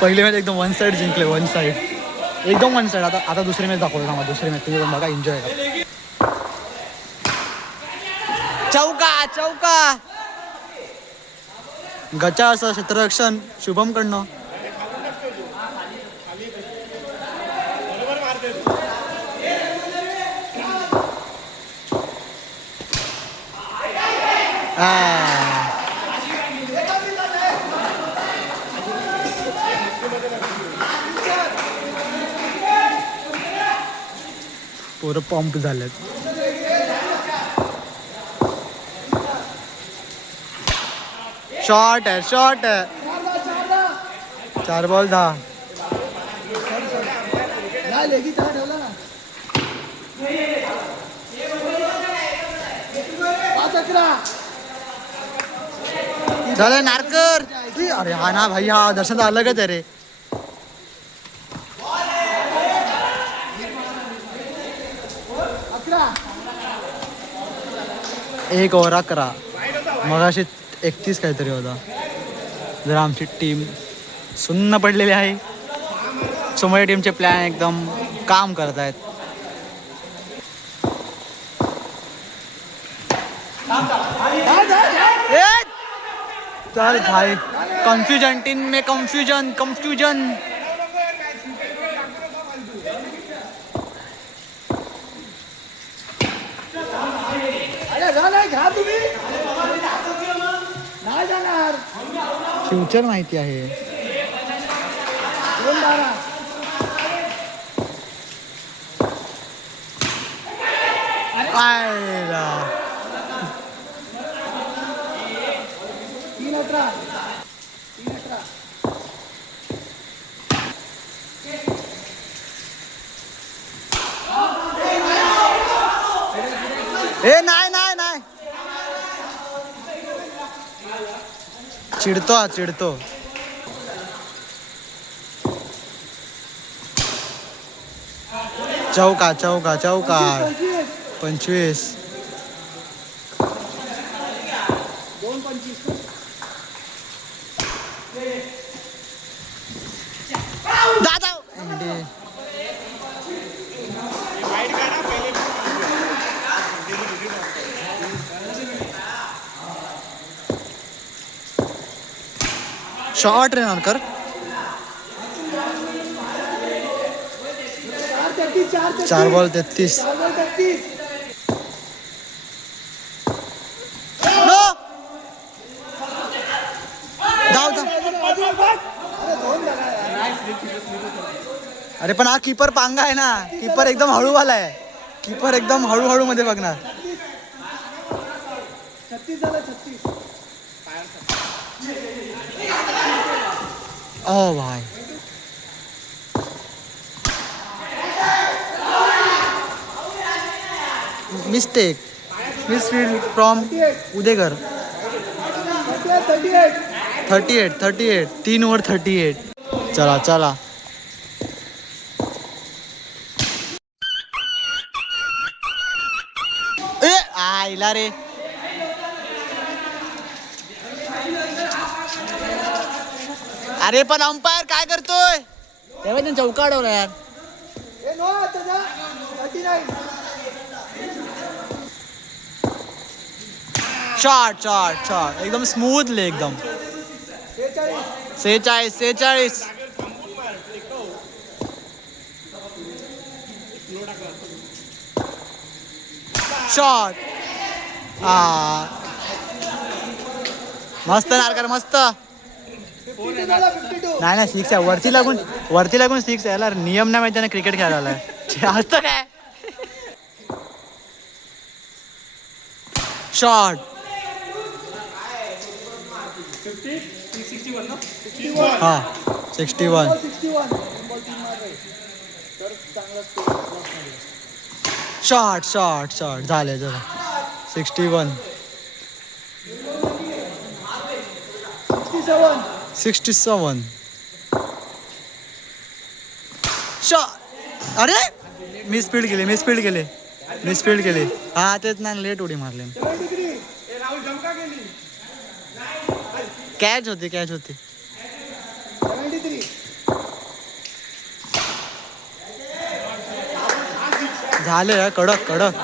पहिली मॅच एकदम one side जिंकले, वन साईड एकदम वन साईड. आता दुसरी मॅच दाखवतो ना, दुसरी मॅच तुम्ही बघा, एन्जॉय करा. चौका चौका गचा असं क्षेत्ररक्षण शुभम कडनं. पोरं पंप झालेत. शॉट आहे, शॉट आहे. 4 बॉल 10. चले नारकर. अरे हा ना भाई, हा दर्शन तर अलगच आहे रे. एक ओव्हर 11. मगाशी 31 काहीतरी होता. जर आमची टीम सुन्न पडलेली आहे, समोरच्या टीमचे प्लॅन एकदम काम करत आहेत. चल भाई, कन्फ्युजन टीम में कन्फ्युजन कन्फ्युजन. फ्युचर माहिती आहे. ए नाही नाही नाही, चिडतो चिडतो. चौका चौका चौका. 25. दादा शॉर्ट रे नारकर. 4 बॉल 33. अरे पण हा कीपर पांगा आहे ना, कीपर एकदम हळूवाला आहे. कीपर एकदम हळूहळू मध्ये बघणार. 36 झाला. 36. ओ भाई, मिस्टेक. मिसफील्ड फ्रॉम उदेगर. 38. 3 ओव्हर 38. चला चला. ए आईला रे. अरे पण अंपायर काय करतोय? तेव्हा त्यांनी चौका अडवला यार. शॉट शॉट शॉट एकदम स्मूथली एकदम. 46. शॉट. मस्त नारकर मस्त. नाही ना 6 आहे. वरती लागून 6 आहे. याला नियम नाही माहिती ना क्रिकेट खेळायला. असतं काय. शॉट. हा 61. शॉट शॉट शॉट झाले जरा. 61. 67. शॉट. अरे मिसफील्ड गेले. हा तेच ना, लेट उडी मारले. कॅच होती. 73. झाले कडक कडक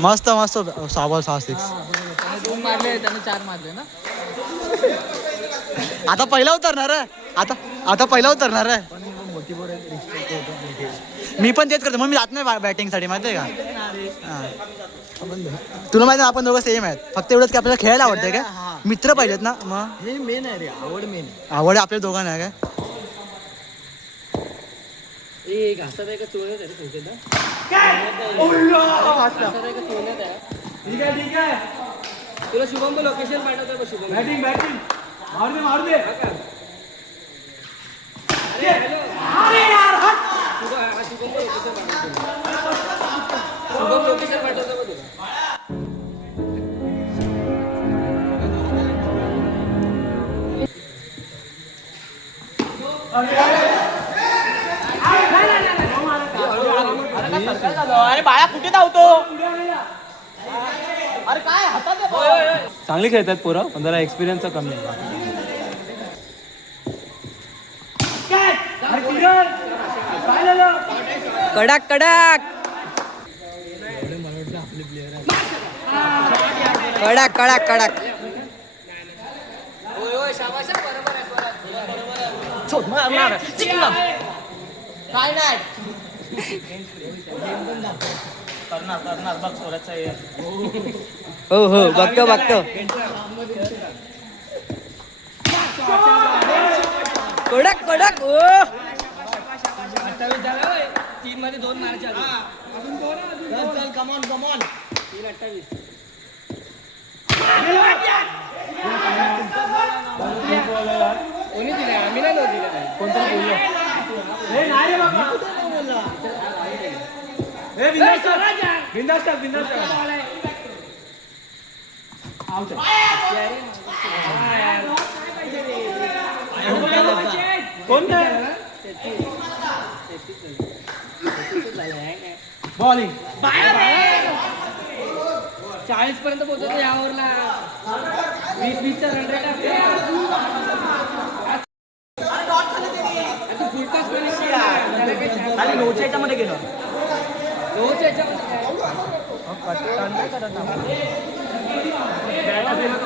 मस्त मस्त 6-6 2 मारले त्याने 4 मारले ना. आता पहिला उतरणार आहे आता पहिला उतरणार आहे. मी पण तेच करतो मग मी जात नाही बॅटिंगसाठी माहिती आहे का. तुला माहिती आहे आपण दोघं सेम आहेत फक्त एवढंच की आपल्याला खेळायला आवडतंय काय मित्र पाहिजेत ना. मग हे मेन आहे रे आवड मेन आवड आपल्या दोघांना आहे काय. घासत आहे का चोळण्यात आहे ठीक आहे. तुला शुभम लोकेशन पाठवतो शुभम बॅटिंग मारू दे शुभम लोकेशन पाठवतो अरे बाळा कुठे धावतो. अरे काय हातात चांगली खेळतात पोरं पण जरा एक्सपिरियन्स कमी आहे. कडक कडक कडक कडक कडक काय नाही करणार बघ सोडायचं हो बघतो कडक कडक 3 मध्ये 2 मारायचे चल कमॉन 3-28 कोणी दिले आम्ही नाही दिले कोणतरी बॉलिंग 40 पर्यंत पोहोचतो यावरला 20 रन रेट लोच्या याच्यामध्ये गेलो लोच्या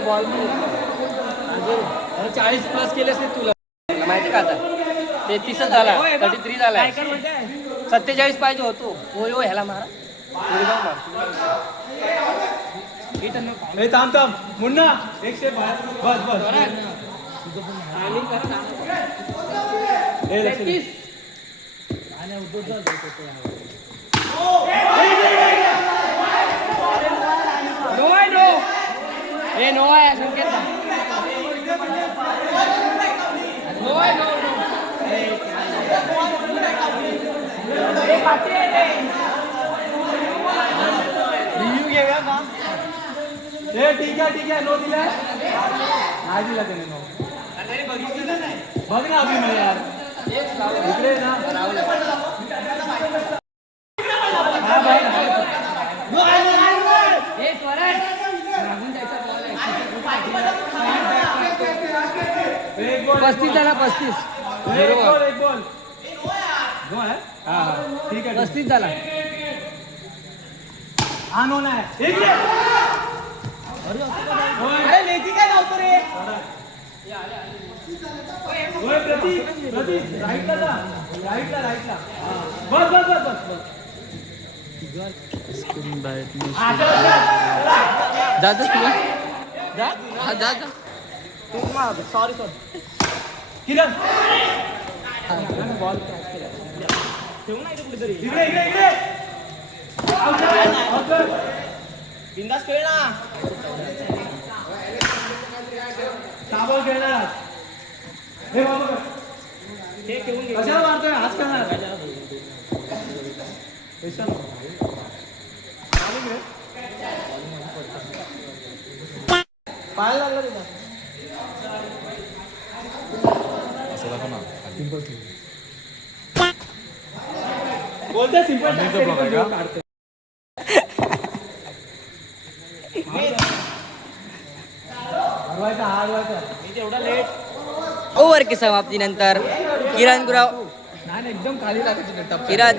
बॉल 40 प्लस केले असते तुला माहिती का आता 33 झाला 33 झाला 47 पाहिजे होतो हो ह्याला मारा थांब मुन्ना एक से बस नो आहे संकेत रिव्ह्यू घेऊया का ठीक आहे नो दिला नाही दिला त्याने नो बघ ना अभि मला यार इकडे ना पस्तीस झाला 35 ठीक आहे 35 झाला हा नो नाही अरे लेझी काय लावतो रे राईटला बस जा सॉरी किरण बॉल ठेवू ना इथे कुठेतरी इकडे बिंदास खेळ ना साबळ खेळणार हे बाबा हे ठेवून घे कशाला मारतोय आज करणार पैसा पाहायला लागला तिला बोलते सिंपल ओव्हर की समाप्तीनंतर किरण गुराव एकदम खाली लागत किरण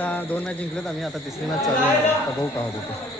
आता 2 मॅच जिंकलेत आम्ही, आता तिसरी मॅच चालू आहे. आता बघू का होतं ते.